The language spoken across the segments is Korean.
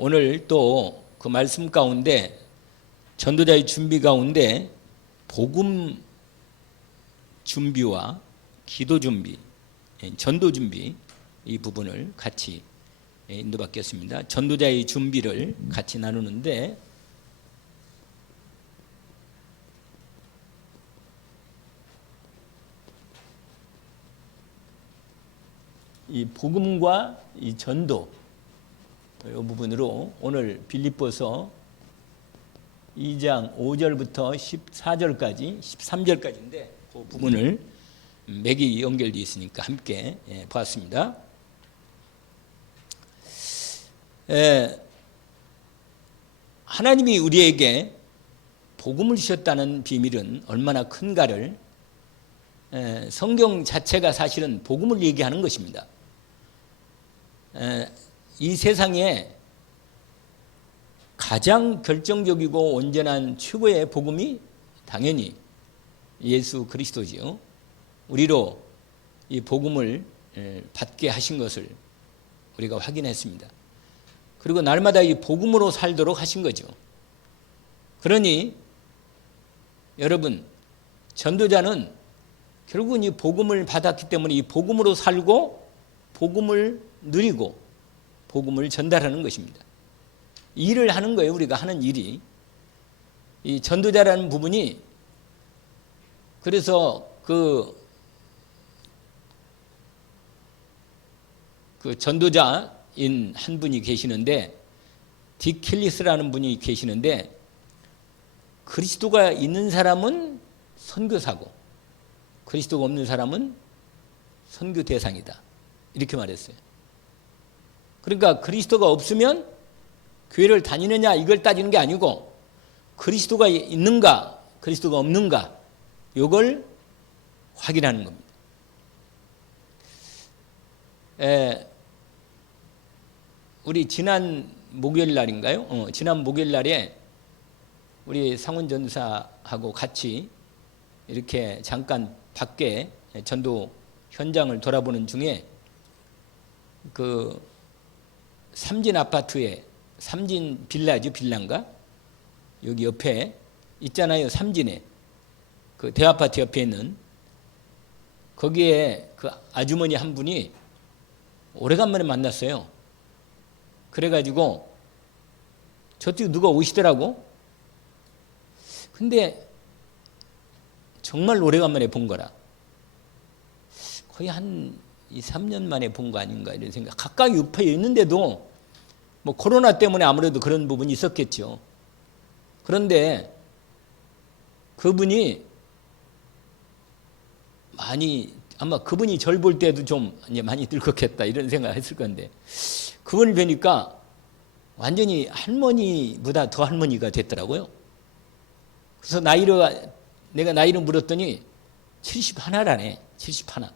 오늘 또 그 말씀 가운데 전도자의 준비 가운데 복음 준비와 기도 준비, 전도 준비 이 부분을 같이 인도받겠습니다. 전도자의 준비를 같이 나누는데 이 복음과 이 전도 이 부분으로 오늘 빌립보서 2장 5절부터 14절까지 13절까지인데 그 부분을 맥이 연결되어 있으니까 함께 보았습니다. 하나님이 우리에게 복음을 주셨다는 비밀은 얼마나 큰가를 성경 자체가 사실은 복음을 얘기하는 것입니다. 이 세상에 가장 결정적이고 온전한 최고의 복음이 당연히 예수 그리스도지요. 우리로 이 복음을 받게 하신 것을 우리가 확인했습니다. 그리고 날마다 이 복음으로 살도록 하신 거죠. 그러니 여러분, 전도자는 결국은 이 복음을 받았기 때문에 이 복음으로 살고 복음을 누리고 복음을 전달하는 것입니다. 일을 하는 거예요. 우리가 하는 일이. 이 전도자라는 부분이 그래서 그 전도자인 한 분이 계시는데 딕 킬리스라는 분이 계시는데 그리스도가 있는 사람은 선교사고 그리스도가 없는 사람은 선교 대상이다. 이렇게 말했어요. 그러니까 그리스도가 없으면 교회를 다니느냐 이걸 따지는 게 아니고 그리스도가 있는가 그리스도가 없는가 이걸 확인하는 겁니다. 우리 지난 목요일 날인가요? 지난 목요일 날에 우리 상훈 전사하고 같이 이렇게 잠깐 밖에 전도 현장을 돌아보는 중에 그 삼진 아파트에 삼진 빌라죠, 빌라인가? 여기 옆에 있잖아요, 삼진에 그 대아파트 옆에 있는 거기에 그 아주머니 한 분이 오래간만에 만났어요. 그래가지고 저쪽에 누가 오시더라고. 근데 정말 오래간만에 본 거라. 거의 한 2, 3년 만에 본 거 아닌가 이런 생각. 가까이 옆에 있는데도 뭐 코로나 때문에 아무래도 그런 부분이 있었겠죠. 그런데 그분이 아마 그분이 절 볼 때도 좀 많이 늙었겠다 이런 생각을 했을 건데 그분을 뵈니까 완전히 할머니보다 더 할머니가 됐더라고요. 그래서 내가 나이를 물었더니 71라네. 71.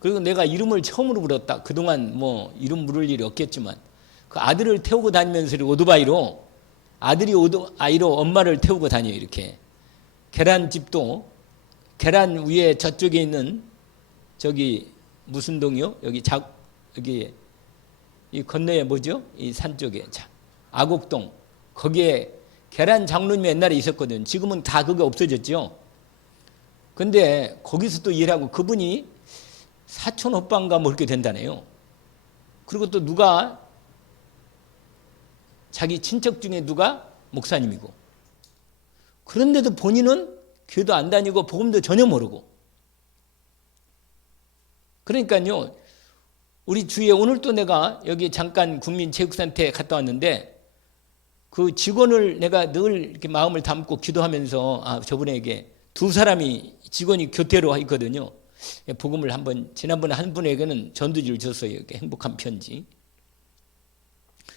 그리고 내가 이름을 처음으로 물었다. 그동안 뭐 이름 물을 일이 없겠지만 그 아들을 태우고 다니면서 오토바이로 아들이 오토바이로 엄마를 태우고 다녀요. 이렇게 계란집도 계란 위에 저쪽에 있는 저기 무슨 동이요? 여기 이 건너에 뭐죠? 이 산 쪽에 아곡동 거기에 계란 장로님이 옛날에 있었거든. 지금은 다 그게 없어졌죠. 근데 거기서 또 일하고 그분이 사촌 오빠인가 뭐 이렇게 된다네요. 그리고 또 자기 친척 중에 누가 목사님이고 그런데도 본인은 교회도 안 다니고 복음도 전혀 모르고 그러니까요. 우리 주위에 오늘 또 내가 여기 잠깐 국민체육센터에 갔다 왔는데 그 직원을 내가 늘 이렇게 마음을 담고 기도하면서 저분에게 두 사람이 직원이 교태로 있거든요. 복음을 지난번에 한 분에게는 전도지를 줬어요. 이렇게 행복한 편지.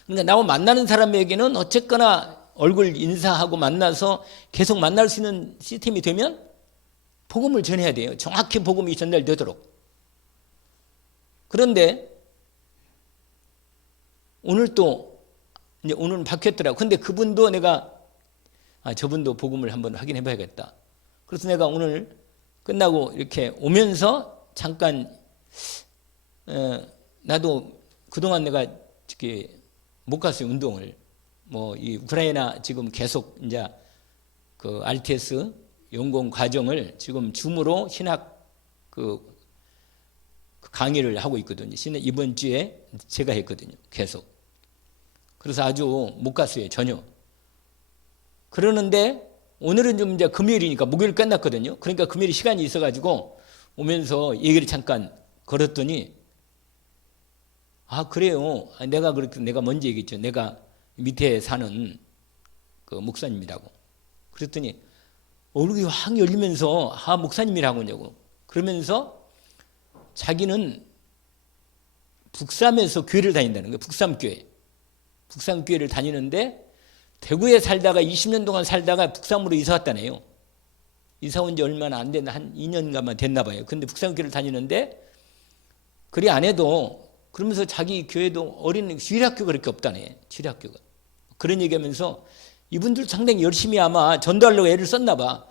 그러니까 나와 만나는 사람에게는 어쨌거나 얼굴 인사하고 만나서 계속 만날 수 있는 시스템이 되면 복음을 전해야 돼요. 정확히 복음이 전달되도록. 그런데 오늘은 바뀌었더라고. 근데 그분도 내가 저분도 복음을 한번 확인해 봐야겠다. 그래서 내가 오늘 끝나고 이렇게 오면서 잠깐 나도 그동안 내가 이렇게 못 갔어요, 운동을. 뭐 이 우크라이나 지금 계속 이제 그 RTS 연공 과정을 지금 줌으로 신학 그 강의를 하고 있거든요. 이번 주에 제가 했거든요. 계속. 그래서 아주 못 갔어요. 전혀. 그러는데 오늘은 좀 이제 금요일이니까 목요일 끝났거든요. 그러니까 금요일 시간이 있어가지고 오면서 얘기를 잠깐 걸었더니 아, 그래요. 내가 먼저 얘기했죠. 내가 밑에 사는 그 목사님이라고. 그랬더니 얼굴이 확 열리면서 아, 목사님이라고 하냐고. 그러면서 자기는 북삼에서 교회를 다닌다는 거예요. 북삼교회. 북삼교회를 다니는데 대구에 살다가 20년 동안 살다가 북삼으로 이사 왔다네요. 이사 온 지 얼마나 안 됐나, 한 2년가만 됐나 봐요. 근데 북삼교회를 다니는데 그리 안 해도 그러면서 자기 교회도 어린 주일학교가 그렇게 없다네. 주일학교가. 그런 얘기하면서 이분들 상당히 열심히 아마 전도하려고 애를 썼나 봐.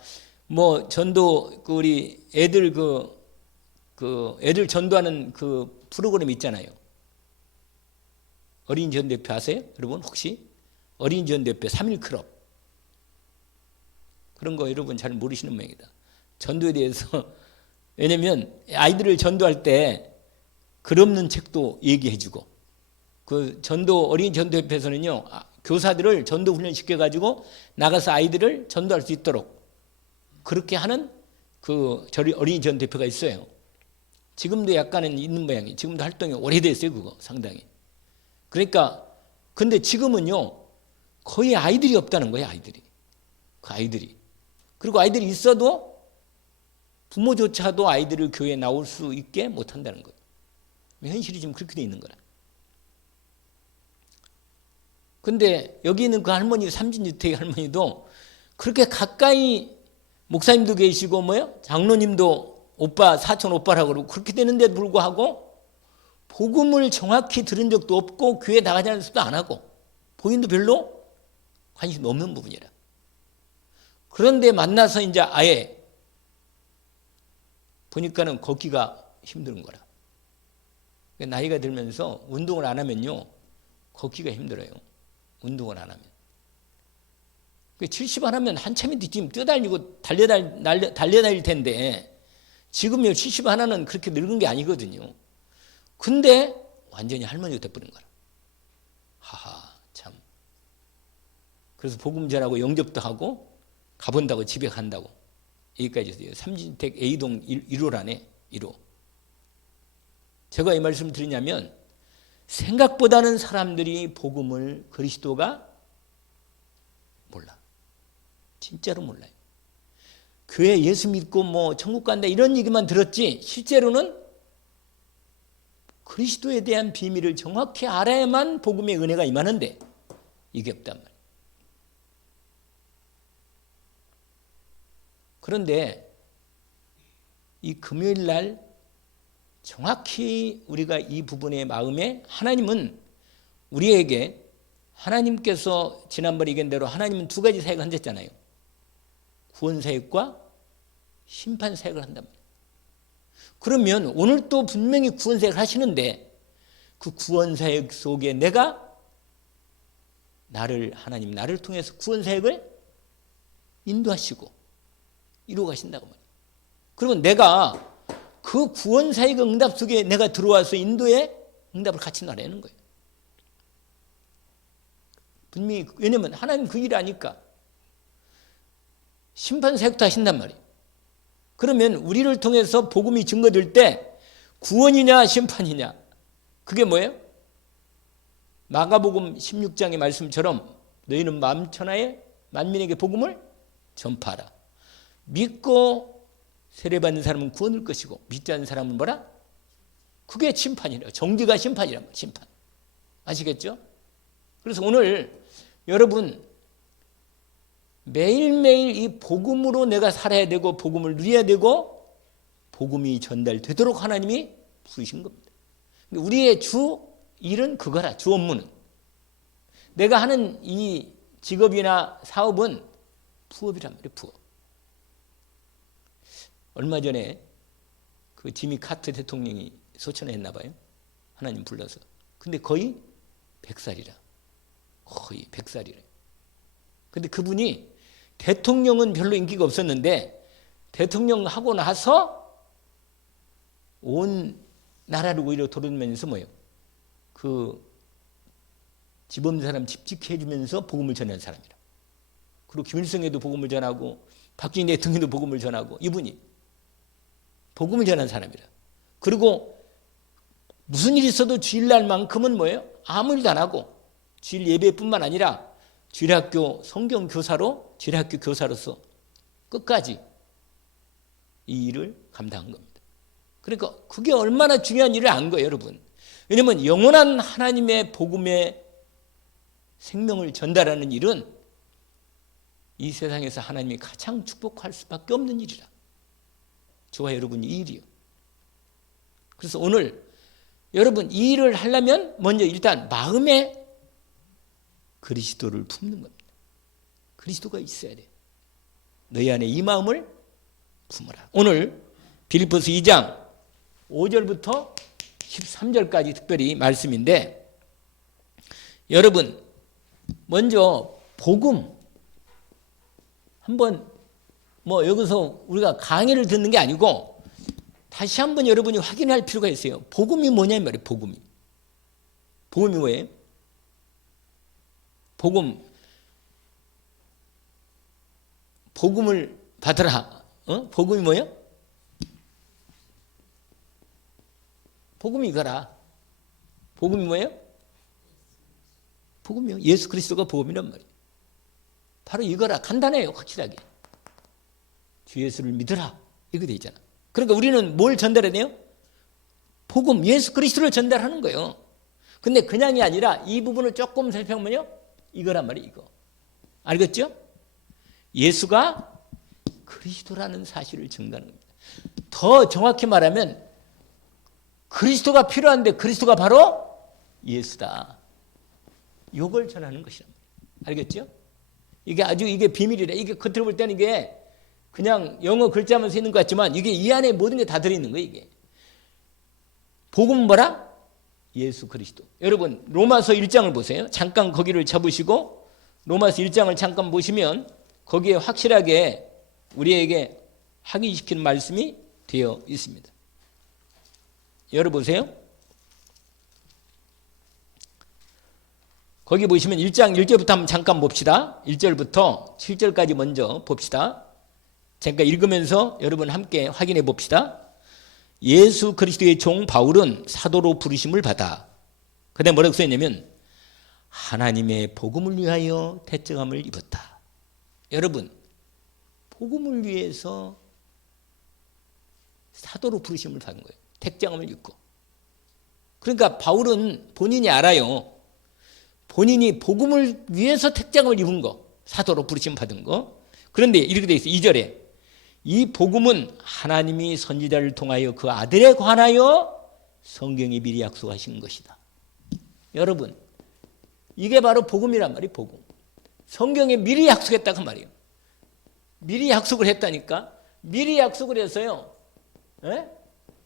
뭐 전도 우리 애들 애들 전도하는 그 프로그램 있잖아요. 어린이 전도협회 아세요? 여러분 혹시? 어린이 전도협회 3.1 클럽. 그런 거 여러분 잘 모르시는 모양이다. 전도에 대해서 왜냐면 아이들을 전도할 때 글 없는 책도 얘기해주고 그 전도 어린이 전도협회에서는요 교사들을 전도 훈련 시켜가지고 나가서 아이들을 전도할 수 있도록 그렇게 하는 그 어린이 전도협회가 있어요. 지금도 약간은 있는 모양이에요. 지금도 활동이 오래됐어요, 그거 상당히. 그러니까 근데 지금은요 거의 아이들이 없다는 거예요, 아이들이. 그 아이들이. 그리고 아이들이 있어도 부모조차도 아이들을 교회에 나올 수 있게 못한다는 거예요. 현실이 지금 그렇게 돼 있는 거라. 근데 여기 있는 그 할머니, 삼진주택 할머니도 그렇게 가까이 목사님도 계시고 장로님도 오빠, 사촌 오빠라고 그러고 그렇게 되는데도 불구하고 복음을 정확히 들은 적도 없고 교회 나가자는 수도 안 하고 본인도 별로 관심이 없는 부분이라. 그런데 만나서 이제 아예 보니까는 걷기가 힘든 거라. 나이가 들면서 운동을 안 하면요 걷기가 힘들어요. 운동을 안 하면. 70 안 하면 한참인데 지금 뛰어다니고 달려다닐 텐데 지금요 70 하나는 그렇게 늙은 게 아니거든요. 근데 완전히 할머니가 돼버린 거라. 하하 참. 그래서 복음 전하고 영접도 하고 가본다고 집에 간다고 여기까지 있어요. 삼진택 A동 1호라네 1호. 제가 이 말씀을 드리냐면 생각보다는 사람들이 복음을 그리스도가 몰라. 진짜로 몰라요. 교회 예수 믿고 뭐 천국 간다 이런 얘기만 들었지 실제로는 그리스도에 대한 비밀을 정확히 알아야만 복음의 은혜가 임하는데 이게 없단 말이에요. 그런데 이 금요일 날 정확히 우리가 이 부분의 마음에 하나님은 우리에게 하나님께서 지난번에 얘기한 대로 하나님은 두 가지 사역을 하셨잖아요. 구원 사역과 심판 사역을 한단 말이에요. 그러면 오늘 또 분명히 구원 사역을 하시는데 그 구원 사역 속에 내가 하나님 나를 통해서 구원 사역을 인도하시고 이루어 가신다고 말이에요. 그리고 내가 그 구원 사역 응답 속에 내가 들어와서 인도의 응답을 같이 나라는 거예요. 분명히 왜냐면 하나님 그 일 아니까 심판 사역도 하신단 말이에요. 그러면 우리를 통해서 복음이 증거될 때 구원이냐 심판이냐 그게 뭐예요? 마가복음 16장의 말씀처럼 너희는 만천하에 만민에게 복음을 전파하라. 믿고 세례받는 사람은 구원을 것이고 믿지 않는 사람은 뭐라? 그게 심판이래요. 정죄가 심판이란 말이에요. 심판. 아시겠죠? 그래서 오늘 여러분 매일매일 이 복음으로 내가 살아야 되고 복음을 누려야 되고 복음이 전달되도록 하나님이 부르신 겁니다. 우리의 주 일은 그거라. 주 업무는. 내가 하는 이 직업이나 사업은 부업이란 말이에요. 부업. 얼마 전에 그 지미 카트 대통령이 소천했나 봐요. 하나님 불러서. 근데 거의 100살이라. 거의 100살이래. 근데 그분이 대통령은 별로 인기가 없었는데 대통령 하고 나서 온 나라를 오히려 돌아다니면서 뭐예요? 그 집 없는 사람 집 짓게 해주면서 복음을 전하는 사람이라. 그리고 김일성에도 복음을 전하고 박정희 대통령도 복음을 전하고 이분이 복음을 전하는 사람이라. 그리고 무슨 일이 있어도 주일날만큼은 뭐예요? 아무 일도 안 하고 주일 예배뿐만 아니라 주일학교 성경 교사로 주일학교 교사로서 끝까지 이 일을 감당한 겁니다. 그러니까 그게 얼마나 중요한 일을 안 거예요, 여러분. 왜냐하면 영원한 하나님의 복음의 생명을 전달하는 일은 이 세상에서 하나님이 가장 축복할 수밖에 없는 일이라. 저와 여러분이 이 일이요. 그래서 오늘 여러분 이 일을 하려면 먼저 일단 마음에 그리스도를 품는 겁니다. 그리스도가 있어야 돼요. 너희 안에 이 마음을 품어라. 오늘 빌립보서 2장 5절부터 13절까지 특별히 말씀인데 여러분 먼저 복음 한번 뭐 여기서 우리가 강의를 듣는 게 아니고 다시 한번 여러분이 확인할 필요가 있어요. 복음이 뭐냐 이 말이에요. 복음이 뭐예요? 복음을 받으라. 복음이 뭐예요? 복음이 이거라. 복음이 뭐예요? 복음이요. 예수 그리스도가 복음이란 말이에요. 바로 이거라. 간단해요. 확실하게. 주 예수를 믿으라. 이거 돼 있잖아. 그러니까 우리는 뭘 전달해야 돼요? 복음, 예수 그리스도를 전달하는 거예요. 근데 그냥이 아니라 이 부분을 조금 살펴보면요. 이거란 말이에요. 이거. 알겠죠? 예수가 그리스도라는 사실을 증거하는 겁니다. 더 정확히 말하면 그리스도가 필요한데 그리스도가 바로 예수다. 이걸 전하는 것이란 말이에요. 알겠죠? 이게 아주 이게 비밀이래. 이게 겉으로 볼 때는 이게 그냥 영어 글자만 써 있는 것 같지만 이게 이 안에 모든 게 다 들어있는 거예요. 이게. 복음은 뭐라? 예수 그리스도. 여러분 로마서 1장을 보세요. 잠깐 거기를 잡으시고 로마서 1장을 잠깐 보시면 거기에 확실하게 우리에게 확인시키는 말씀이 되어 있습니다. 열어보세요. 거기 보시면 1장 1절부터 한번 잠깐 봅시다. 1절부터 7절까지 먼저 봅시다. 잠깐 읽으면서 여러분 함께 확인해 봅시다. 예수 그리스도의 종 바울은 사도로 부르심을 받아 그 다음에 뭐라고 써있냐면 하나님의 복음을 위하여 택정함을 입었다. 여러분 복음을 위해서 사도로 부르심을 받은 거예요. 택정함을 입고. 그러니까 바울은 본인이 알아요. 본인이 복음을 위해서 택정함을 입은 거, 사도로 부르심 받은 거. 그런데 이렇게 돼 있어요. 2절에 이 복음은 하나님이 선지자를 통하여 그 아들에 관하여 성경이 미리 약속하신 것이다. 여러분 이게 바로 복음이란 말이에요. 복음. 성경에 미리 약속했다고 말이에요. 미리 약속을 했다니까. 미리 약속을 해서요. 에?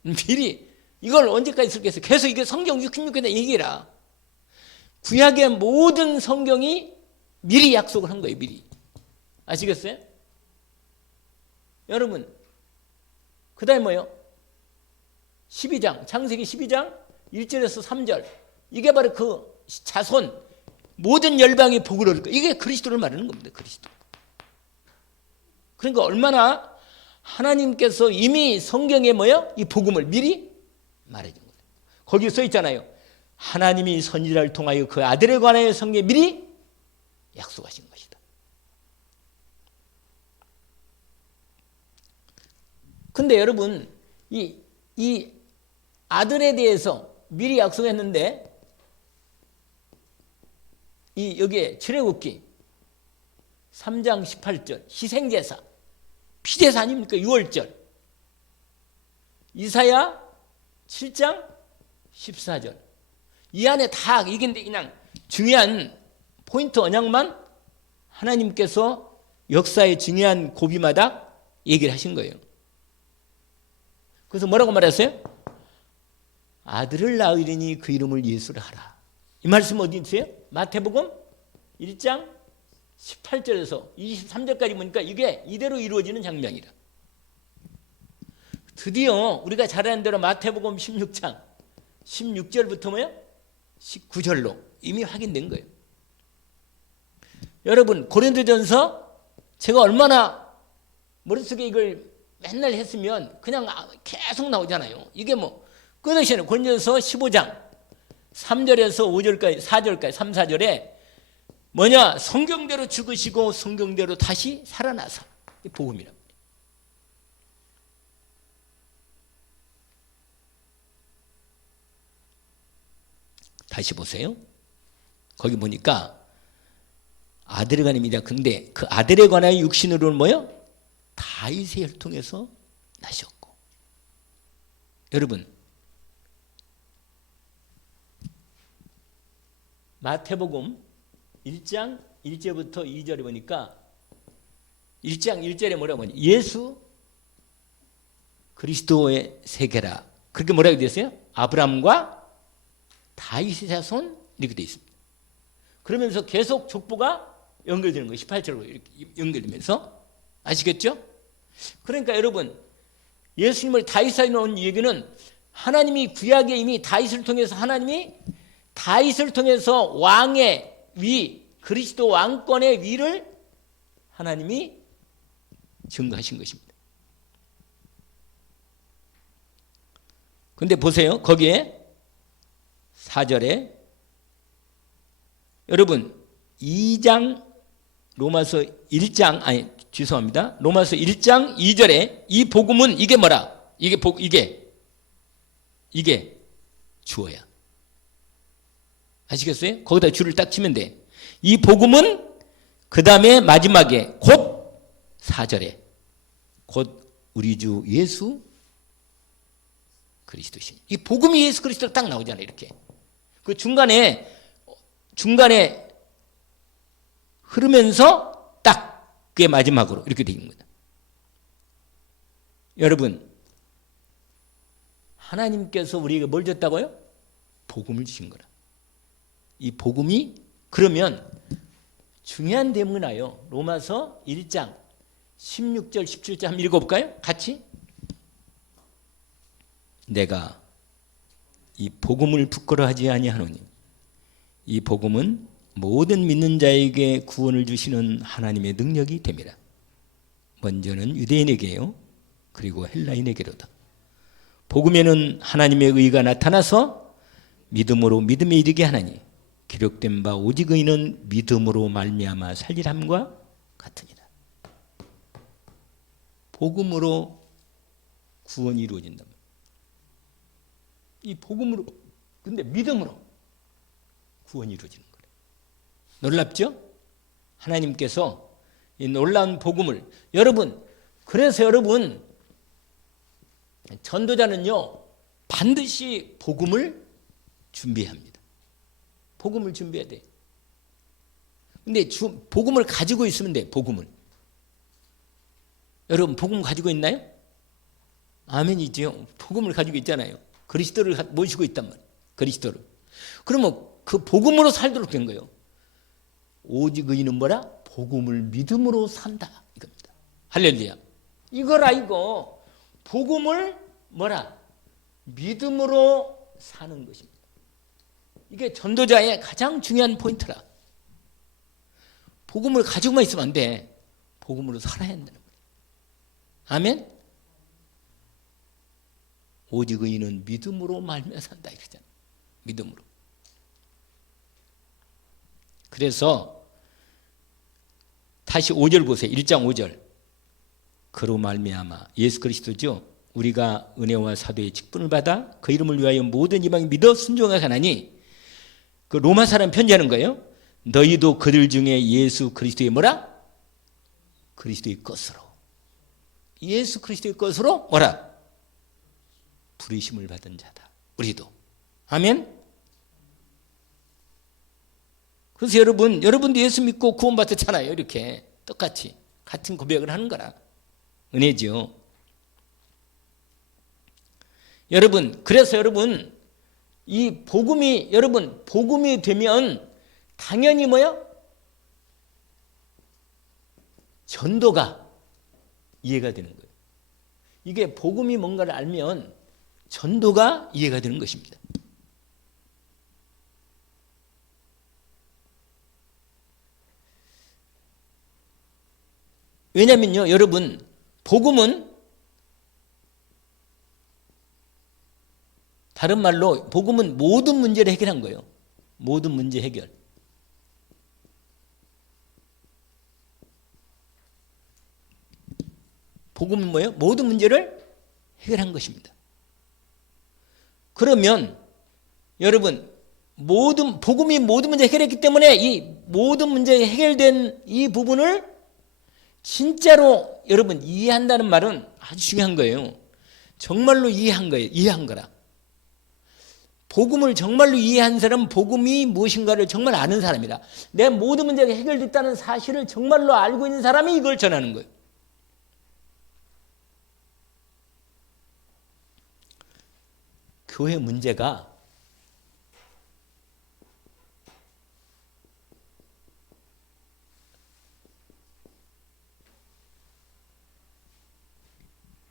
미리 이걸 언제까지 쓰겠어요? 계속 이게 성경 66권에 얘기해라. 구약의 모든 성경이 미리 약속을 한 거예요. 미리. 아시겠어요? 여러분 그 다음에 뭐예요? 12장 창세기 12장 1절에서 3절 이게 바로 그 자손 모든 열방이 복을 얻을 거예요. 이게 그리스도를 말하는 겁니다. 그리스도. 그러니까 얼마나 하나님께서 이미 성경에 뭐예요? 이 복음을 미리 말해준 거예요. 거기 써 있잖아요. 하나님이 선지자를 통하여 그 아들에 관하여 성경에 미리 약속하신 것이다. 근데 여러분 이 아들에 대해서 미리 약속했는데 이 여기에 출애굽기 3장 18절 희생제사 피제사 아닙니까? 6월절 이사야 7장 14절 이 안에 다 이게 그냥 중요한 포인트 언약만 하나님께서 역사의 중요한 고비마다 얘기를 하신 거예요. 그래서 뭐라고 말했어요? 아들을 낳으리니 그 이름을 예수라 하라. 이 말씀 어디 있어요? 마태복음 1장 18절에서 23절까지 보니까 이게 이대로 이루어지는 장면이라. 드디어 우리가 잘 아는 대로 마태복음 16장 16절부터 뭐예요? 19절로 이미 확인된 거예요. 여러분 고린도전서 제가 얼마나 머릿속에 이걸 맨날 했으면 그냥 계속 나오잖아요. 이게 뭐 끝없이 고린도전서 15장 3절에서 5절까지 4절까지 3, 4절에 뭐냐? 성경대로 죽으시고 성경대로 다시 살아나서 복음이랍니다. 다시 보세요. 거기 보니까 아들에 관합니다. 근데 그 아들에 관하여 육신으로는 뭐요? 다윗의 혈통에서 나셨고. 여러분 마태복음 1장 1절부터 2절에 보니까 1장 1절에 뭐라고 하냐? 예수 그리스도의 세계라. 그렇게 뭐라고 되어 있어요? 아브라함과 다윗의 자손 이렇게 되어 있습니다. 그러면서 계속 족보가 연결되는 거예요. 18절로 이렇게 연결되면서. 아시겠죠? 그러니까 여러분 예수님을 다윗에 놓은 얘기는 하나님이 구약에 이미 다윗을 통해서 하나님이 다윗을 통해서 왕의 위, 그리스도 왕권의 위를 하나님이 증거하신 것입니다. 근데 보세요. 거기에 4절에 여러분 2장 로마서 1장 아니 죄송합니다. 로마서 1장 2절에 이 복음은 이게 뭐라? 이게 주어야. 아시겠어요? 거기다 줄을 딱 치면 돼. 이 복음은 그 다음에 마지막에 곧 4절에 곧 우리 주 예수 그리스도신. 이 복음이 예수 그리스도로 딱 나오잖아요. 이렇게. 그 중간에 흐르면서 딱 그게 마지막으로 이렇게 되는 거다. 여러분 하나님께서 우리에게 뭘 줬다고요? 복음을 주신 거라. 이 복음이 그러면 중요한 대목이 나요. 로마서 1장 16절 17절 한번 읽어볼까요? 같이. 내가 이 복음을 부끄러워하지 아니하노니 이 복음은 모든 믿는 자에게 구원을 주시는 하나님의 능력이 됨이라. 먼저는 유대인에게요. 그리고 헬라인에게로다. 복음에는 하나님의 의가 나타나서 믿음으로 믿음에 이르게 하나니 기록된 바 오직 의인은 믿음으로 말미암아 살리람과 같으니라. 복음으로 구원이 이루어진다. 이 복음으로 근데 믿음으로 구원이 이루어지는 거예요. 놀랍죠? 하나님께서 이 놀라운 복음을 그래서 여러분 전도자는요 반드시 복음을 준비합니다. 복음을 준비해야 돼. 근데 복음을 가지고 있으면 돼. 복음을. 여러분 복음 가지고 있나요? 아멘이죠. 복음을 가지고 있잖아요. 그리스도를 모시고 있단 말이에요. 그리스도를. 그러면 그 복음으로 살도록 된 거예요. 오직 의인은 뭐라? 복음을 믿음으로 산다. 이겁니다. 할렐루야. 이거라 이거. 복음을 뭐라? 믿음으로 사는 것입니다. 이게 전도자의 가장 중요한 포인트라. 복음을 가지고만 있으면 안 돼. 복음으로 살아야 한다는 거예요. 아멘? 오직 의인은 믿음으로 말미암아 산다 이러잖아요. 믿음으로. 그래서 다시 5절 보세요. 1장 5절. 그로 말미암아 예수 그리스도죠. 우리가 은혜와 사도의 직분을 받아 그 이름을 위하여 모든 이방이 믿어 순종하게 하나니 그 로마 사람 편지하는 거예요. 너희도 그들 중에 예수 그리스도의 뭐라? 그리스도의 것으로. 예수 그리스도의 것으로 뭐라? 부르심을 받은 자다. 우리도. 아멘? 그래서 여러분도 예수 믿고 구원받았잖아요. 이렇게 똑같이 같은 고백을 하는 거라. 은혜죠. 그래서 여러분 이 복음이, 여러분, 복음이 되면 당연히 뭐야? 전도가 이해가 되는 거예요. 이게 복음이 뭔가를 알면 전도가 이해가 되는 것입니다. 왜냐면요, 여러분, 복음은 다른 말로 복음은 모든 문제를 해결한 거예요. 모든 문제 해결. 복음은 뭐예요? 모든 문제를 해결한 것입니다. 그러면 여러분, 복음이 모든 문제 해결했기 때문에 이 모든 문제가 해결된 이 부분을 진짜로 여러분 이해한다는 말은 아주 중요한 거예요. 정말로 이해한 거예요. 이해한 거라. 복음을 정말로 이해한 사람은 복음이 무엇인가를 정말 아는 사람이다. 내 모든 문제가 해결됐다는 사실을 정말로 알고 있는 사람이 이걸 전하는 거예요. 교회 문제가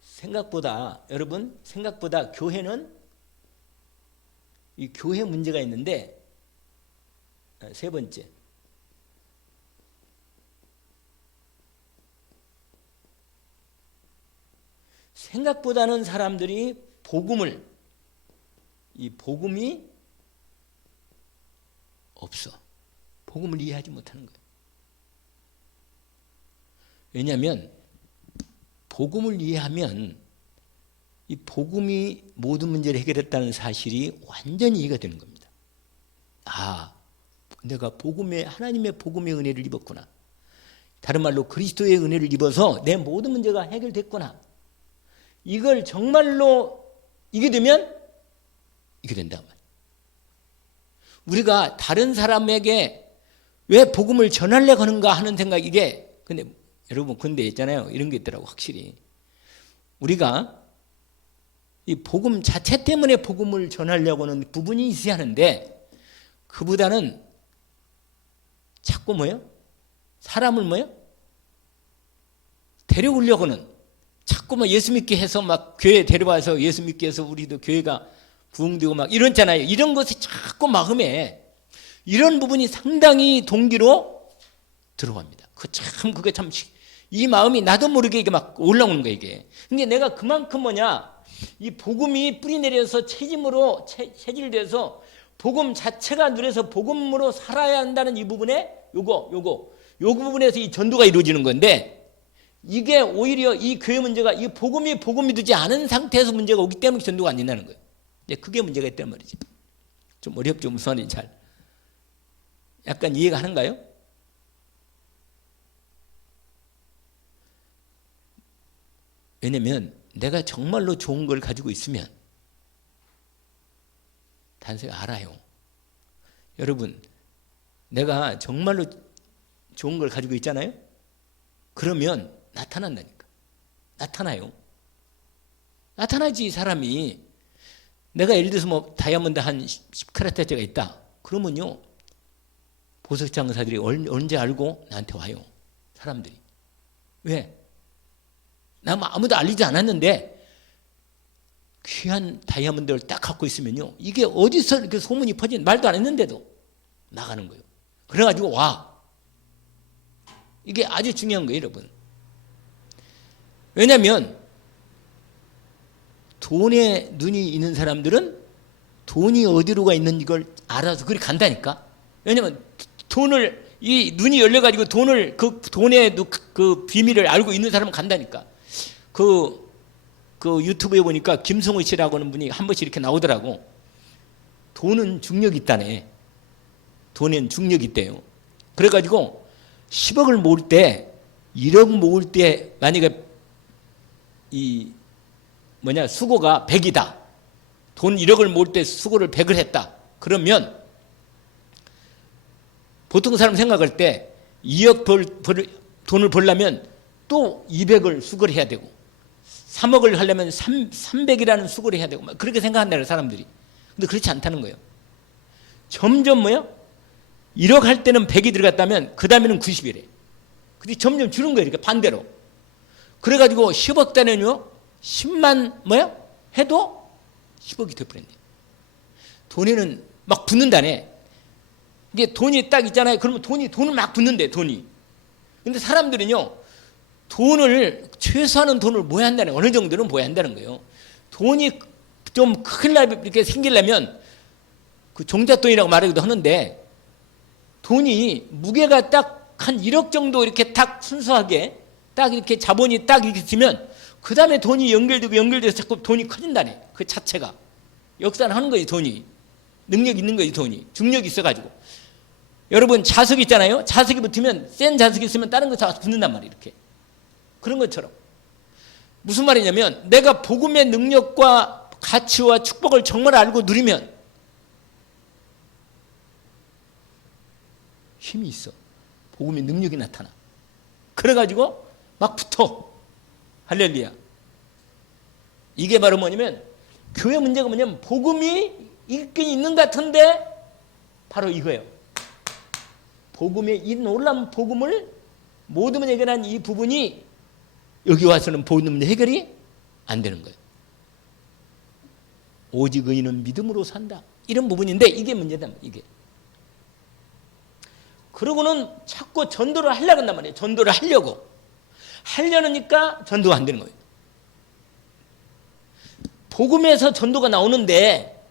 생각보다 교회는 이 교회 문제가 있는데, 세 번째, 생각보다는 사람들이 복음이 없어. 복음을 이해하지 못하는 거예요. 왜냐하면 복음을 이해하면 이 복음이 모든 문제를 해결했다는 사실이 완전히 이해가 되는 겁니다. 아, 내가 하나님의 복음의 은혜를 입었구나. 다른 말로 그리스도의 은혜를 입어서 내 모든 문제가 해결됐구나. 이걸 정말로 이게 되면 이게 된단 말이에요. 우리가 다른 사람에게 왜 복음을 전하려고 하는가 하는 생각, 근데 여러분, 근데 있잖아요. 이런 게 있더라고, 확실히. 우리가 이 복음 자체 때문에 복음을 전하려고 하는 부분이 있어야 하는데, 그보다는 자꾸 사람을 데려오려고 하는, 자꾸 예수 믿게 해서 교회 데려와서 예수 믿게 해서 우리도 교회가 부흥되고 이렇잖아요. 이런 것이 자꾸 마음에 이런 부분이 상당히 동기로 들어갑니다. 그게 참, 이 마음이 나도 모르게 이게 올라오는 거예요, 이게. 근데 내가 그만큼 이 복음이 뿌리 내려서 체질돼서 복음 자체가 누려서 복음으로 살아야 한다는 이 부분에 요 부분에서 이 전도가 이루어지는 건데, 이게 오히려 이 교회 문제가 이 복음이 되지 않은 상태에서 문제가 오기 때문에 전도가 안 된다는 거예요. 그게 문제가 있단 말이지. 좀 어렵죠, 무슨 잘. 약간 이해가 하는가요? 왜냐면 내가 정말로 좋은 걸 가지고 있으면 단순히 알아요. 여러분, 내가 정말로 좋은 걸 가지고 있잖아요? 그러면 나타난다니까. 나타나요. 나타나지, 사람이. 내가 예를 들어서 다이아몬드 한 10카라트짜리가 있다. 그러면요, 보석 장사들이 언제 알고 나한테 와요. 사람들이. 왜? 나 아무도 알리지 않았는데 귀한 다이아몬드를 딱 갖고 있으면요, 이게 어디서 이렇게 소문이 퍼진, 말도 안 했는데도 나가는 거예요. 그래가지고 와. 이게 아주 중요한 거예요, 여러분. 왜냐하면 돈에 눈이 있는 사람들은 돈이 어디로가 있는 걸 알아서 그리 간다니까. 왜냐하면 이 눈이 열려가지고 그 돈의 그 비밀을 알고 있는 사람은 간다니까. 그 유튜브에 보니까 김성호 씨라고 하는 분이 한 번씩 이렇게 나오더라고. 돈은 중력이 있다네. 돈엔 중력이 있대요. 그래가지고 10억을 모을 때, 1억 모을 때 만약에 수고가 100이다. 돈 1억을 모을 때 수고를 100을 했다. 그러면 보통 사람 생각할 때 2억 돈을 벌려면 또 200을 수고를 해야 되고, 3억을 하려면 300이라는 수고를 해야 되고, 그렇게 생각한다는 사람들이. 근데 그렇지 않다는 거예요. 점점 뭐요? 1억 할 때는 100이 들어갔다면 그 다음에는 90이래. 근데 점점 줄은 거예요. 이렇게 반대로. 그래가지고 10억 단위는요, 10만 뭐야? 해도 10억이 돼버렸네. 돈에는 막 붙는다네. 이게 돈이 딱 있잖아요. 그러면 돈을 막 붙는데, 돈이. 근데 사람들은요, 최소한은 돈을 모아야 한다는, 어느 정도는 모아야 한다는 거예요. 돈이 좀 큰일 이렇게 생기려면, 그 종잣돈이라고 말하기도 하는데, 돈이 무게가 딱 한 1억 정도 이렇게 딱 순수하게, 딱 이렇게 자본이 딱 이렇게 있으면, 그 다음에 돈이 연결돼서 자꾸 돈이 커진다네. 그 자체가. 역사는 하는 거지, 돈이. 능력 있는 거지, 돈이. 중력이 있어가지고. 여러분, 자석 있잖아요. 자석이 붙으면, 센 자석이 있으면 다른 거 다 붙는단 말이에요, 이렇게. 그런 것처럼. 무슨 말이냐면, 내가 복음의 능력과 가치와 축복을 정말 알고 누리면 힘이 있어. 복음의 능력이 나타나. 그래가지고 막 붙어. 할렐루야. 이게 바로 뭐냐면, 교회 문제가 뭐냐면, 복음이 있긴 있는 것 같은데 바로 이거예요. 복음의 이 놀라운 복음을 모든 해결한 이 부분이 여기 와서는 복음 해결이 안 되는 거예요. 오직 의인은 믿음으로 산다. 이런 부분인데 이게 문제다. 이게. 그러고는 자꾸 전도를 하려고 한단 말이에요. 전도를 하려니까 전도가 안 되는 거예요. 복음에서 전도가 나오는데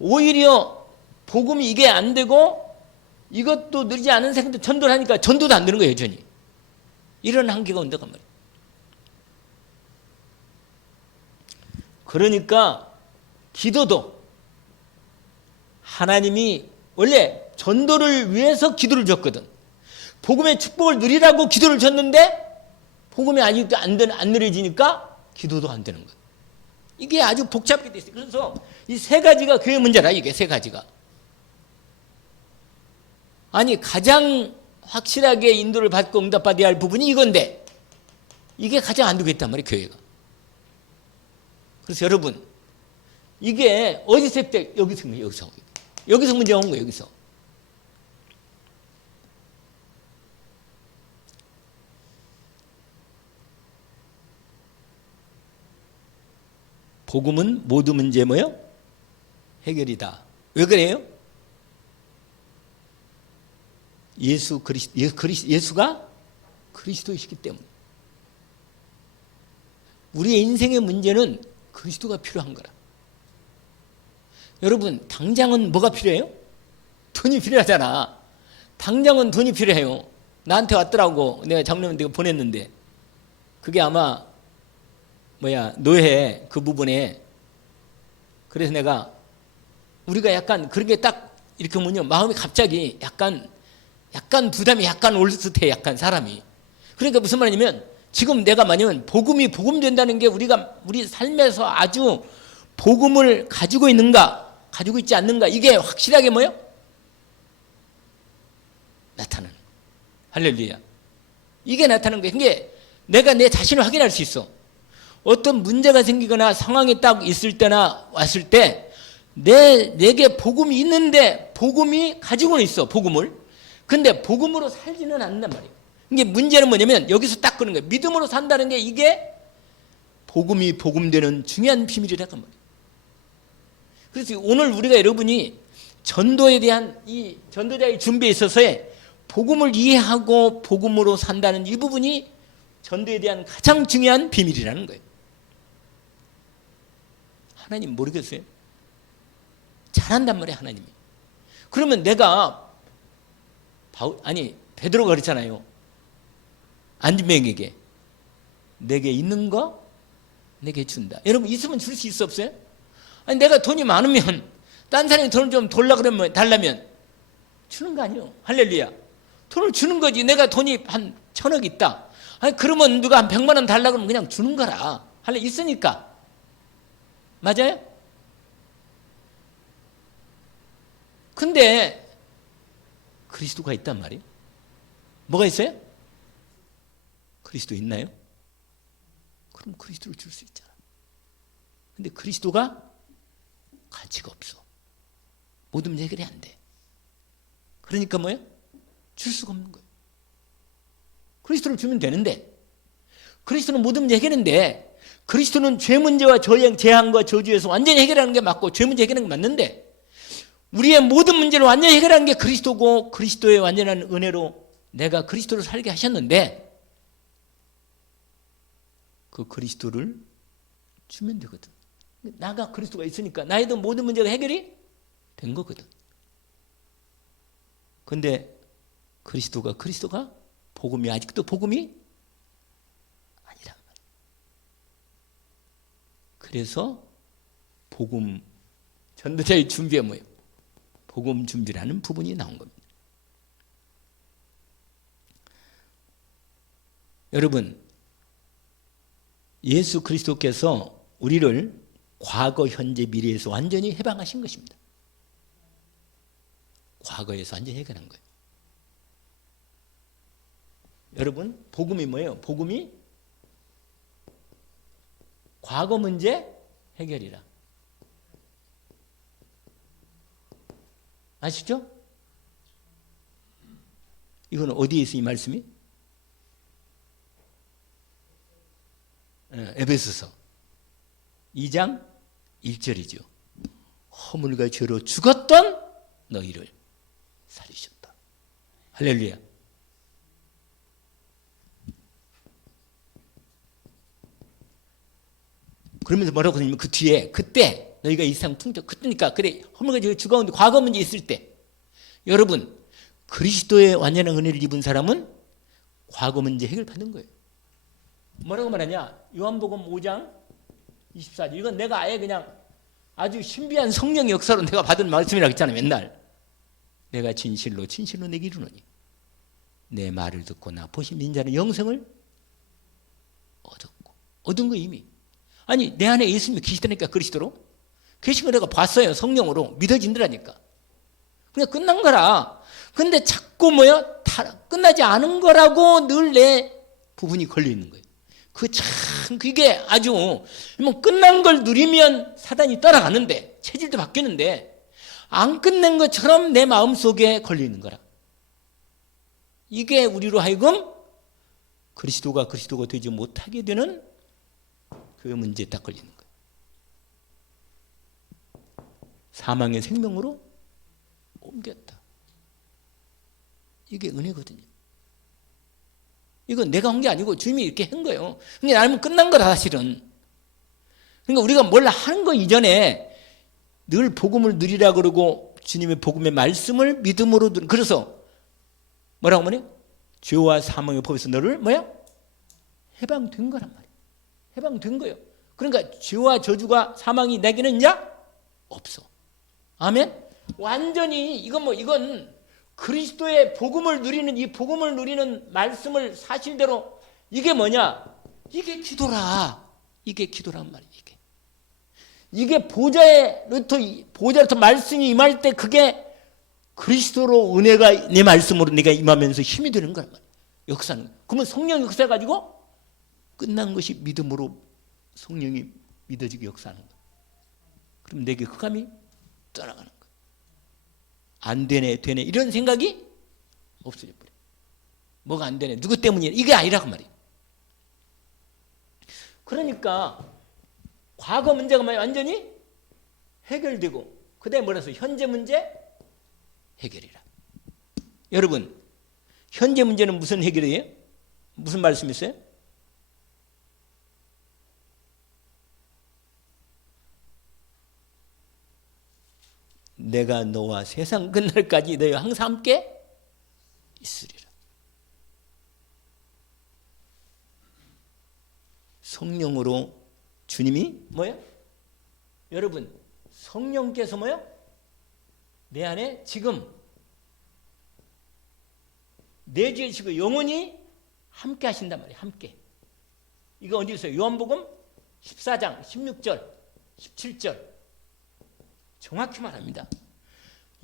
오히려 복음이 이게 안 되고 이것도 느리지 않은 생각도 전도를 하니까 전도도 안 되는 거예요, 여전히. 이런 한계가 온다고 말이에요. 그러니까 기도도 하나님이 원래 전도를 위해서 기도를 줬거든. 복음의 축복을 누리라고 기도를 줬는데 복음이 아직도 안 누려지니까 기도도 안 되는 거예요. 이게 아주 복잡하게 돼 있어요. 그래서 이 세 가지가 교회 문제라. 이게 세 가지가. 아니 가장 확실하게 인도를 받고 응답받아야 할 부분이 이건데 이게 가장 안 되고 있단 말이에요. 교회가. 그래서 여러분 이게 어디서 여기서 문제가 온 거예요. 여기서. 복음은 모든 문제 뭐요? 해결이다. 왜 그래요? 예수가 그리스도이시기 때문에. 우리의 인생의 문제는 그리스도가 필요한 거라. 여러분, 당장은 뭐가 필요해요? 돈이 필요하잖아. 당장은 돈이 필요해요. 나한테 왔더라고. 내가 장로님한테 보냈는데. 그게 아마 노예 그 부분에. 그래서 내가 우리가 약간 그런 게 딱 이렇게 보면 마음이 갑자기 약간 부담이 약간 올 듯해. 약간 사람이. 그러니까 무슨 말이냐면 지금 내가 말하면 복음이 복음된다는 게 우리 삶에서 아주 복음을 가지고 있는가 가지고 있지 않는가 이게 확실하게 뭐요? 나타나는. 할렐루야. 이게 나타나는 거예요. 이게 내가 내 자신을 확인할 수 있어. 어떤 문제가 생기거나 상황이 딱 있을 때나 왔을 때 내게 복음이 있는데 복음이 가지고는 있어. 복음을. 근데 복음으로 살지는 않는단 말이에요. 이게 문제는 뭐냐면 여기서 딱 그런 거예요. 믿음으로 산다는 게 이게 복음이 복음되는 중요한 비밀이라고 말이에요. 그래서 오늘 우리가 여러분이 전도에 대한 이 전도자의 준비에 있어서의 복음을 이해하고 복음으로 산다는 이 부분이 전도에 대한 가장 중요한 비밀이라는 거예요. 하나님 모르겠어요? 잘한단 말이에요, 하나님이. 그러면 베드로가 그랬잖아요. 안진뱅에게 내게 있는 거 내게 준다. 여러분 있으면 줄 수 있어 없어요? 아니 내가 돈이 많으면 딴 사람이 돈을 좀 달라면 주는 거 아니에요. 할렐루야. 돈을 주는 거지. 내가 돈이 한 1,000억 있다. 아니 그러면 누가 한 100만 원 달라고 그러면 그냥 주는 거라. 할렐 있으니까. 맞아요? 근데 그리스도가 있단 말이에요. 뭐가 있어요? 그리스도 있나요? 그럼 그리스도를 줄 수 있잖아. 근데 그리스도가 가치가 없어. 모든 문제 해결이 안 돼. 그러니까 뭐예요? 줄 수가 없는 거예요. 그리스도를 주면 되는데, 그리스도는 모든 문제 해결인데, 그리스도는 죄 문제와 재앙과 저주에서 완전히 해결하는 게 맞고 죄 문제 해결하는 게 맞는데, 우리의 모든 문제를 완전히 해결하는 게 그리스도고, 그리스도의 완전한 은혜로 내가 그리스도를 살게 하셨는데, 그 그리스도를 주면 되거든. 나가 그리스도가 있으니까 나에도 모든 문제가 해결이 된 거거든. 근데 그리스도가 복음이 아직도 복음이 아니란 말이에요. 그래서 복음 전도자의 준비가 뭐예요? 복음 준비라는 부분이 나온 겁니다. 여러분, 예수 그리스도께서 우리를 과거, 현재, 미래에서 완전히 해방하신 것입니다. 과거에서 완전히 해결한 거예요. 여러분, 복음이 뭐예요? 복음이 과거 문제 해결이라. 아시죠? 이건 어디에 있어, 이 말씀이? 에베소서 2장 1절이죠. 허물과 죄로 죽었던 너희를 살리셨다. 할렐루야. 그러면서 뭐라고 하냐면 그 뒤에 그때 너희가 이 세상 풍족 그때니까 그래 허물과 죄로 죽었는데 과거 문제 있을 때 여러분 그리스도의 완전한 은혜를 입은 사람은 과거 문제 해결받는 거예요. 뭐라고 말하냐? 요한복음 5장 24절. 이건 내가 아예 그냥 아주 신비한 성령의 역사로 내가 받은 말씀이라고 했잖아요. 맨날. 내가 진실로 내게 이르노니 내 말을 듣고 나 보신 인자는 영생을 얻었고. 얻은 거 이미. 아니 내 안에 예수님이 계시다니까 그리스도로. 계신 거 내가 봤어요. 성령으로. 믿어진다니까. 그냥 끝난 거라. 근데 자꾸 뭐야? 끝나지 않은 거라고 늘 내 부분이 걸려 있는 거예요. 그게 아주 뭐 끝난 걸 누리면 사단이 따라가는데 체질도 바뀌는데 안 끝낸 것처럼 내 마음속에 걸리는 거라. 이게 우리로 하여금 그리스도가 되지 못하게 되는 그 문제에 딱 걸리는 거예요. 사망의 생명으로 옮겼다. 이게 은혜거든요. 이건 내가 한 게 아니고 주님이 이렇게 한 거예요. 근데 알면 끝난 거라 사실은. 그러니까 우리가 뭘 하는 거 이전에 늘 복음을 누리라 그러고 주님의 복음의 말씀을 믿음으로 그래서 뭐라고 말해요? 죄와 사망의 법에서 너를 뭐야? 해방된 거란 말이에요. 해방된 거예요. 그러니까 죄와 저주가 사망이 내게는 이제 없어. 아멘? 완전히 이건 그리스도의 복음을 누리는 이 복음을 누리는 말씀을 사실대로 이게 뭐냐? 이게 기도라. 이게 기도란 말이에요. 이게 보좌로부터 말씀이 임할 때 그게 그리스도로 은혜가 내 말씀으로 내가 임하면서 힘이 되는 거란 말이에요. 역사는. 그러면 성령 역사해가지고 끝난 것이 믿음으로 성령이 믿어지게 역사하는 거예요. 그럼 내게 흑암이 떠나가는 거예요. 안 되네 이런 생각이 없어져 버려. 뭐가 안 되네 누구 때문이야 이게 아니라고 말이에요. 그러니까 과거 문제가 완전히 해결되고 그다음에 뭐라서 현재 문제 해결이라. 여러분 현재 문제는 무슨 해결이에요? 무슨 말씀 있어요? 내가 너와 세상 끝날까지 너희와 항상 함께 있으리라. 성령으로 주님이 뭐예요? 여러분 성령께서 뭐예요? 내 안에 지금 내주시고 영원히 함께 하신단 말이에요. 함께. 이거 어디 있어요? 요한복음 14장 16절 17절 정확히 말합니다.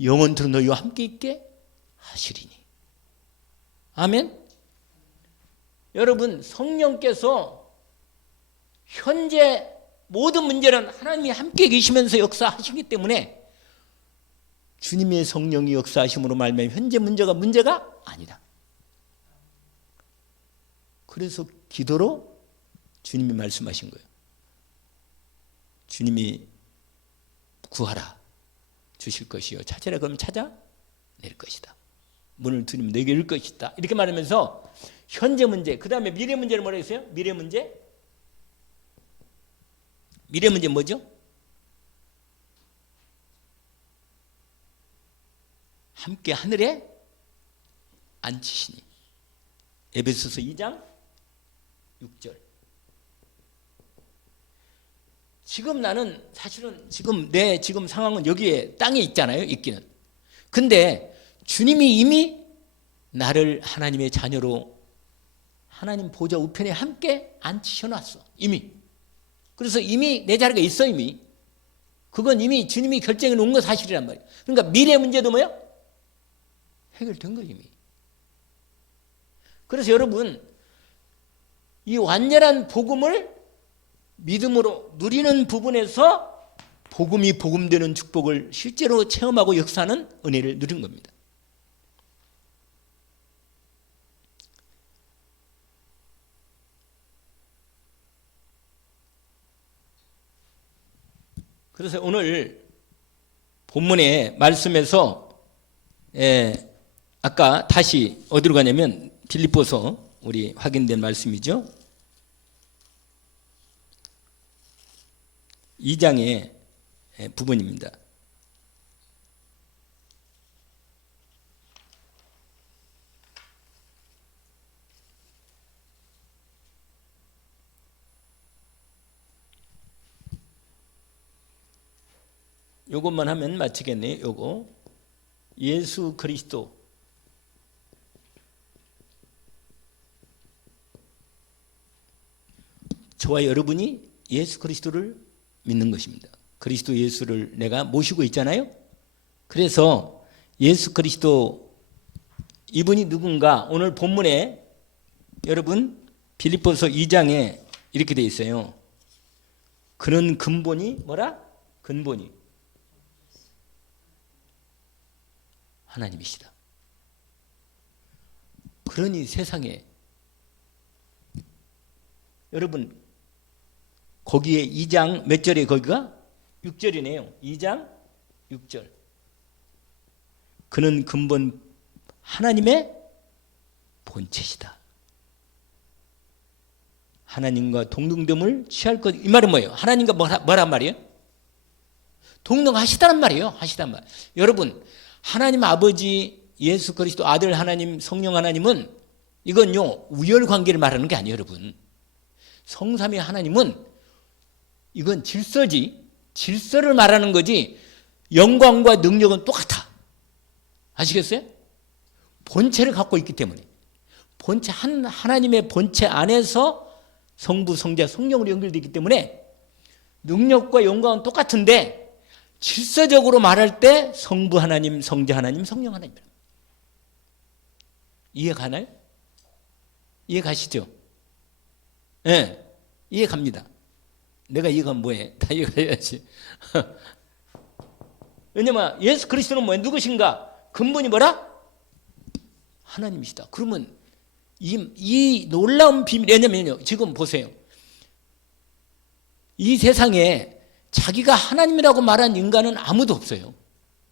영원토록 너희와 함께 있게 하시리니. 아멘. 여러분 성령께서 현재 모든 문제는 하나님이 함께 계시면서 역사하시기 때문에 주님의 성령이 역사하심으로 말미암아 현재 문제가 아니다. 그래서 기도로 주님이 말씀하신 거예요. 주님이 구하라 주실 것이요 찾으라 그러면 찾아낼 것이다. 문을 두드리면 내게 열 것이다. 이렇게 말하면서 현재 문제, 그 다음에 미래 문제를 뭐라고 했어요? 미래 문제 뭐죠? 함께 하늘에 앉히시니. 에베소서 2장 6절. 지금 나는 사실은 내 상황은 여기에 땅에 있잖아요. 있기는. 근데 주님이 이미 나를 하나님의 자녀로 하나님 보좌 우편에 함께 앉히셔놨어. 이미. 그래서 이미 내 자리가 있어. 이미. 그건 이미 주님이 결정해 놓은 거 사실이란 말이에요. 그러니까 미래 문제도 뭐야? 해결된 거예요. 이미. 그래서 여러분 이 완전한 복음을 믿음으로 누리는 부분에서 복음이 복음되는 축복을 실제로 체험하고 역사하는 은혜를 누린 겁니다. 그래서 오늘 본문의 말씀에서 아까 다시 어디로 가냐면 빌립보서 우리 확인된 말씀이죠. 2장의 부분입니다. 요것만 하면 마치겠네요. 요거 예수 그리스도 저와 여러분이 예수 그리스도를 믿는 것입니다. 그리스도 예수를 내가 모시고 있잖아요. 그래서 예수 그리스도 이분이 누군가 오늘 본문에 여러분 빌립보서 2장에 이렇게 되어 있어요. 그는 근본이 뭐라? 근본이 하나님이시다. 그러니 세상에 여러분 거기에 2장 몇 절에 거기가? 6절이네요. 2장 6절. 그는 근본 하나님의 본체시다. 하나님과 동등됨을 취할 것. 이 말은 뭐예요? 하나님과 뭐란 말이에요? 동등하시다는 말이에요. 하시단 말. 여러분 하나님 아버지 예수 그리스도 아들 하나님 성령 하나님은 이건요 우열 관계를 말하는 게 아니에요. 여러분 성삼위 하나님은 이건 질서지. 질서를 말하는 거지 영광과 능력은 똑같아. 아시겠어요? 본체를 갖고 있기 때문에 본체 하나님의 본체 안에서 성부, 성자, 성령으로 연결되어 있기 때문에 능력과 영광은 똑같은데 질서적으로 말할 때 성부 하나님, 성자 하나님, 성령 하나님. 이해 가나요? 이해 가시죠? 예, 네, 이해 갑니다. 내가 이해가면 뭐해? 다 이해가야지. 왜냐면 예수 그리스도는 뭐야? 누구신가? 근본이 뭐라? 하나님이시다. 그러면 이 놀라운 비밀, 왜냐면요 지금 보세요. 이 세상에 자기가 하나님이라고 말한 인간은 아무도 없어요.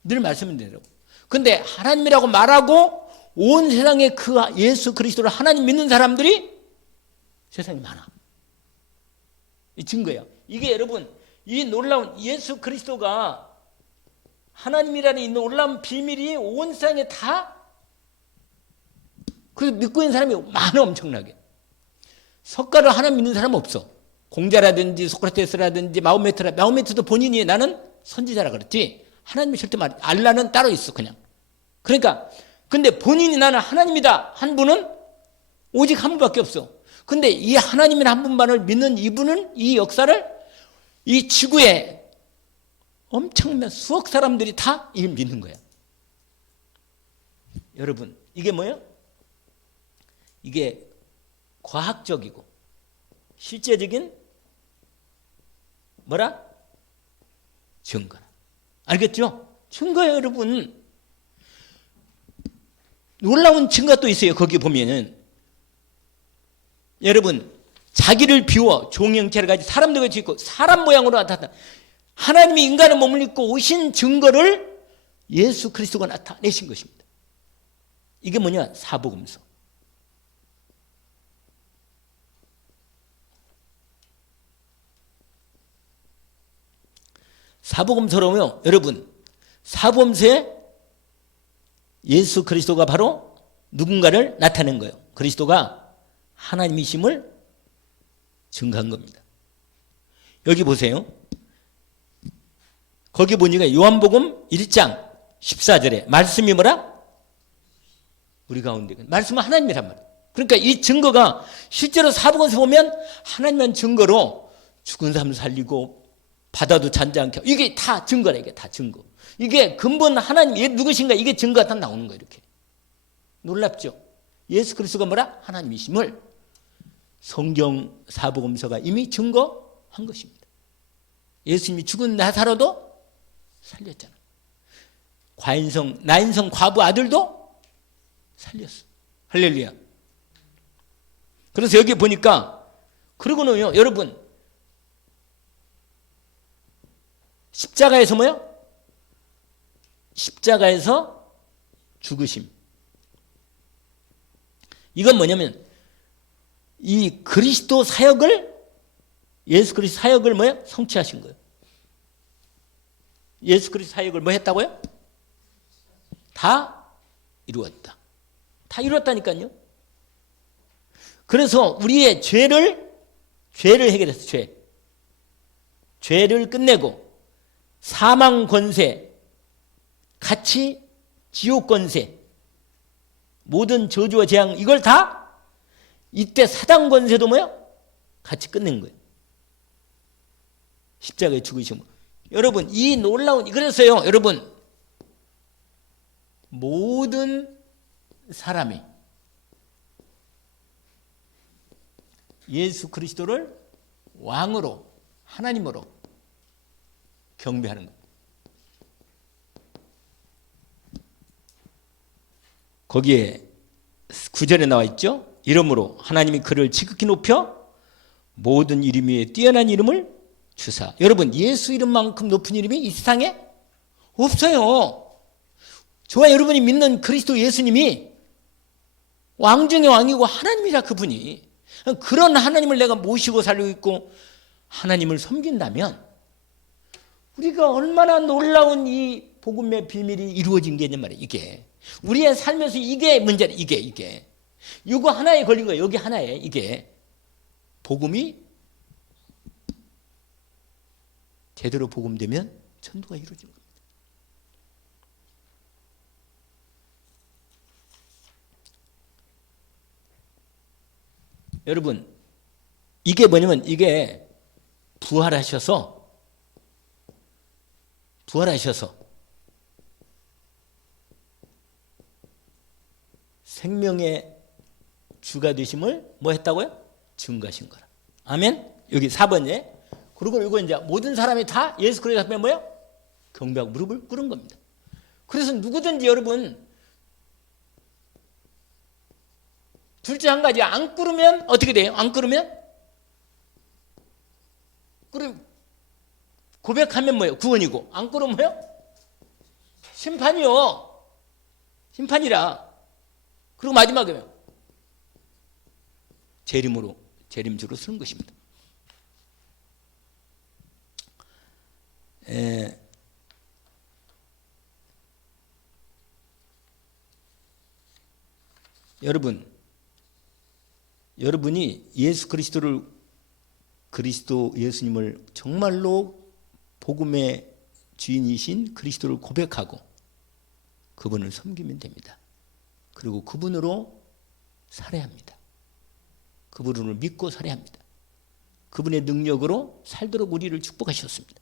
늘 말씀드린 대로. 근데 하나님이라고 말하고 온 세상에 그 예수 그리스도를 하나님 믿는 사람들이 세상에 많아. 이 증거예요. 이게 여러분 이 놀라운 예수 그리스도가 하나님이라는 이 놀라운 비밀이 온 세상에 다 그 믿고 있는 사람이 많아. 엄청나게. 석가를 하나님 믿는 사람은 없어. 공자라든지 소크라테스라든지 마호메트도 본인이 나는 선지자라 그랬지 하나님이 절대 말 알라는 따로 있어. 그냥. 그러니까 근데 본인이 나는 하나님이다 한 분은 오직 한 분밖에 없어. 근데 이 하나님이라는 한 분만을 믿는 이분은 이 역사를 이 지구에 엄청난 수억 사람들이 다 이걸 믿는 거야. 여러분 이게 뭐예요? 이게 과학적이고 실제적인 뭐라? 증거라. 알겠죠? 증거예요, 여러분. 놀라운 증거가 또 있어요. 거기 보면은 여러분, 자기를 비워 종의 형체를 가지고 사람들과 짓고 사람 모양으로 나타났다. 하나님이 인간의 몸을 입고 오신 증거를 예수 그리스도가 나타내신 것입니다. 이게 뭐냐? 사복음서. 사복음서로요, 여러분, 사복음서에 예수 그리스도가 바로 누군가를 나타낸 거예요. 그리스도가 하나님이심을 증거한 겁니다. 여기 보세요. 거기 보니까 요한복음 1장 14절에 말씀이 뭐라? 우리 가운데. 말씀은 하나님이란 말이에요. 그러니까 이 증거가 실제로 사복음서 보면 하나님의 증거로 죽은 사람 살리고 바다도 잔잔케 하고, 이게 다 증거라. 이게 다 증거. 이게 근본 하나님, 얘 누구신가? 이게 증거가 다 나오는 거예요. 이렇게. 놀랍죠? 예수 그리스도가 뭐라? 하나님이심을 성경 사복음서가 이미 증거한 것입니다. 예수님이 죽은 나사로도 살렸잖아. 나인성 과부 아들도 살렸어. 할렐루야. 그래서 여기 보니까, 그러고는요, 여러분, 십자가에서 뭐요? 십자가에서 죽으심. 이건 뭐냐면 이 그리스도 사역을, 예수 그리스도 사역을 뭐요? 성취하신 거예요. 예수 그리스도 사역을 뭐 했다고요? 다 이루었다. 다 이루었다니까요. 그래서 우리의 죄를 해결했어. 죄를 끝내고 사망 권세, 같이 지옥 권세, 모든 저주와 재앙, 이걸 다 이때 사단 권세도 뭐야? 같이 끝낸 거예요. 십자가에 죽으시면. 여러분, 이 놀라운, 그래서요, 여러분, 모든 사람이 예수 그리스도를 왕으로, 하나님으로 경배하는 거예요. 거기에 9절에 나와 있죠. 이름으로 하나님이 그를 지극히 높여 모든 이름 위에 뛰어난 이름을 주사. 여러분, 예수 이름만큼 높은 이름이 이 세상에 없어요. 저와 여러분이 믿는 그리스도 예수님이 왕 중의 왕이고 하나님이라. 그분이. 그런 하나님을 내가 모시고 살고 있고 하나님을 섬긴다면 우리가 얼마나 놀라운 이 복음의 비밀이 이루어진 게 있냔 말이에요. 이게 우리의 삶에서 이게 문제래. 이게 이거 하나에 걸린 거예요. 여기 하나에. 이게 복음이 제대로 복음되면 천도가 이루어지는 겁니다. 여러분, 이게 뭐냐면 이게 부활하셔서 생명의 주가 되심을 뭐 했다고요? 증거하신 거라. 아멘? 여기 4번에. 그리고 이거 이제 모든 사람이 다 예수 그리스도 앞에 뭐예요? 경배하고 무릎을 꿇은 겁니다. 그래서 누구든지 여러분, 둘째 한 가지, 안 꿇으면 어떻게 돼요? 안 꿇으면? 고백하면 뭐예요? 구원이고, 안 꿇으면 뭐예요? 심판이요. 심판이라. 그리고 마지막에 재림주로 쓰는 것입니다. 여러분이 예수 그리스도 예수님을 정말로 복음의 주인이신 그리스도를 고백하고 그분을 섬기면 됩니다. 그리고 그분으로 살아야 합니다. 그분을 믿고 살아야 합니다. 그분의 능력으로 살도록 우리를 축복하셨습니다.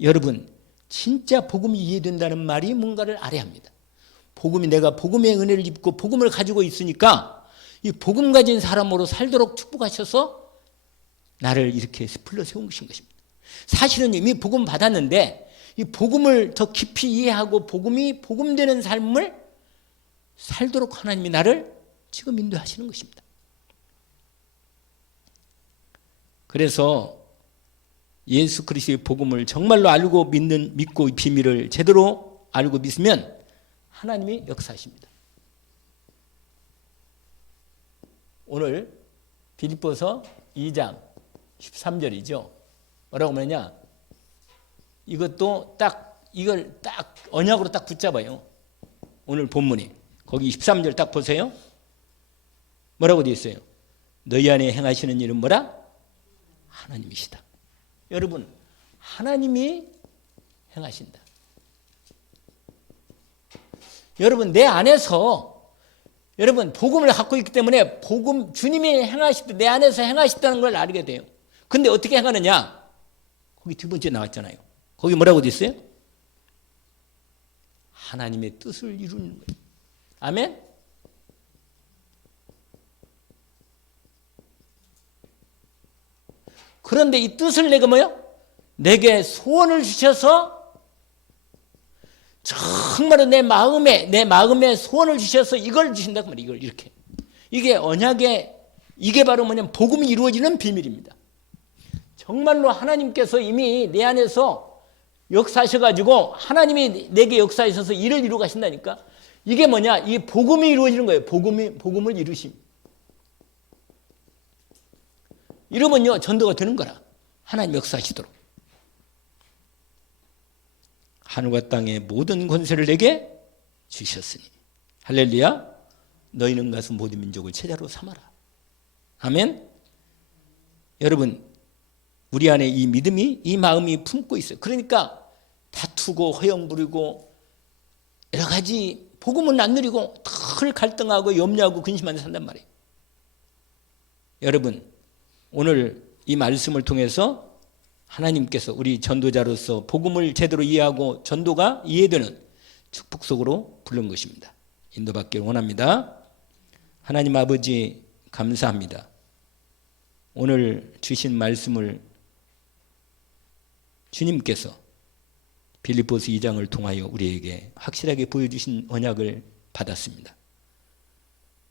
여러분, 진짜 복음이 이해된다는 말이 뭔가를 알아야 합니다. 내가 복음의 은혜를 입고 복음을 가지고 있으니까 이 복음 가진 사람으로 살도록 축복하셔서 나를 이렇게 불러 세운 것인 것입니다. 사실은 이미 복음 받았는데 이 복음을 더 깊이 이해하고 복음이 복음되는 삶을 살도록 하나님이 나를 지금 인도하시는 것입니다. 그래서 예수 그리스도의 복음을 정말로 알고 믿고 이 비밀을 제대로 알고 믿으면 하나님이 역사하십니다. 오늘 빌립보서 2장 13절이죠. 뭐라고 말하냐? 이것도 이걸 딱 언약으로 딱 붙잡아요. 오늘 본문이. 거기 13절 딱 보세요. 뭐라고 되어 있어요? 너희 안에 행하시는 일은 뭐라? 하나님이시다. 여러분, 하나님이 행하신다. 여러분, 내 안에서 여러분 복음을 갖고 있기 때문에 복음 주님이 행하실 때 내 안에서 행하셨다는 걸 알게 돼요. 근데 어떻게 행하느냐? 거기 두 번째 나왔잖아요. 거기 뭐라고 돼 있어요? 하나님의 뜻을 이루는 거예요. 아멘? 그런데 이 뜻을 내가 내게 소원을 주셔서 정말로 내 마음에 소원을 주셔서 이걸 주신다고 말이에요. 이걸 이렇게. 이게 언약의 이게 바로 복음이 이루어지는 비밀입니다. 정말로 하나님께서 이미 내 안에서 역사하셔가지고 하나님이 내게 역사하셔서 일을 이루어 가신다니까. 이게 이 복음이 이루어지는 거예요. 복음을 이루심. 이러면요 전도가 되는 거라. 하나님 역사하시도록. 하늘과 땅의 모든 권세를 내게 주셨으니 할렐루야. 너희는 가서 모든 민족을 제자로 삼아라. 아멘. 여러분, 우리 안에 이 믿음이 이 마음이 품고 있어요. 그러니까 다투고 허영 부리고 여러 가지 복음은 안 누리고 늘 갈등하고 염려하고 근심하며 산단 말이에요. 여러분, 오늘 이 말씀을 통해서 하나님께서 우리 전도자로서 복음을 제대로 이해하고 전도가 이해되는 축복 속으로 부른 것입니다. 인도받기를 원합니다. 하나님 아버지 감사합니다. 오늘 주신 말씀을 주님께서 빌립보서 2장을 통하여 우리에게 확실하게 보여주신 언약을 받았습니다.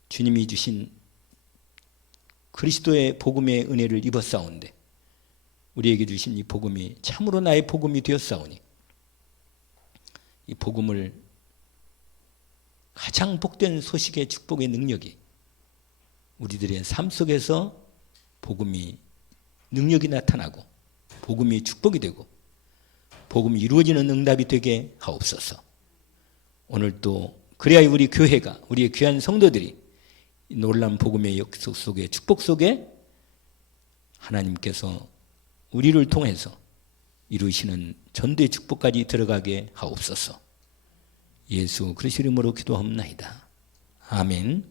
주님이 주신 그리스도의 복음의 은혜를 입었사온데 우리에게 주신 이 복음이 참으로 나의 복음이 되었사오니 이 복음을 가장 복된 소식의 축복의 능력이 우리들의 삶 속에서 복음이 능력이 나타나고 복음이 축복이 되고 복음이 이루어지는 응답이 되게 하옵소서. 오늘 또 그래야 우리 교회가 우리의 귀한 성도들이 놀라운 복음의 역사 속에 축복 속에 하나님께서 우리를 통해서 이루시는 전도의 축복까지 들어가게 하옵소서. 예수 그리스도 이름으로 기도합나이다. 아멘.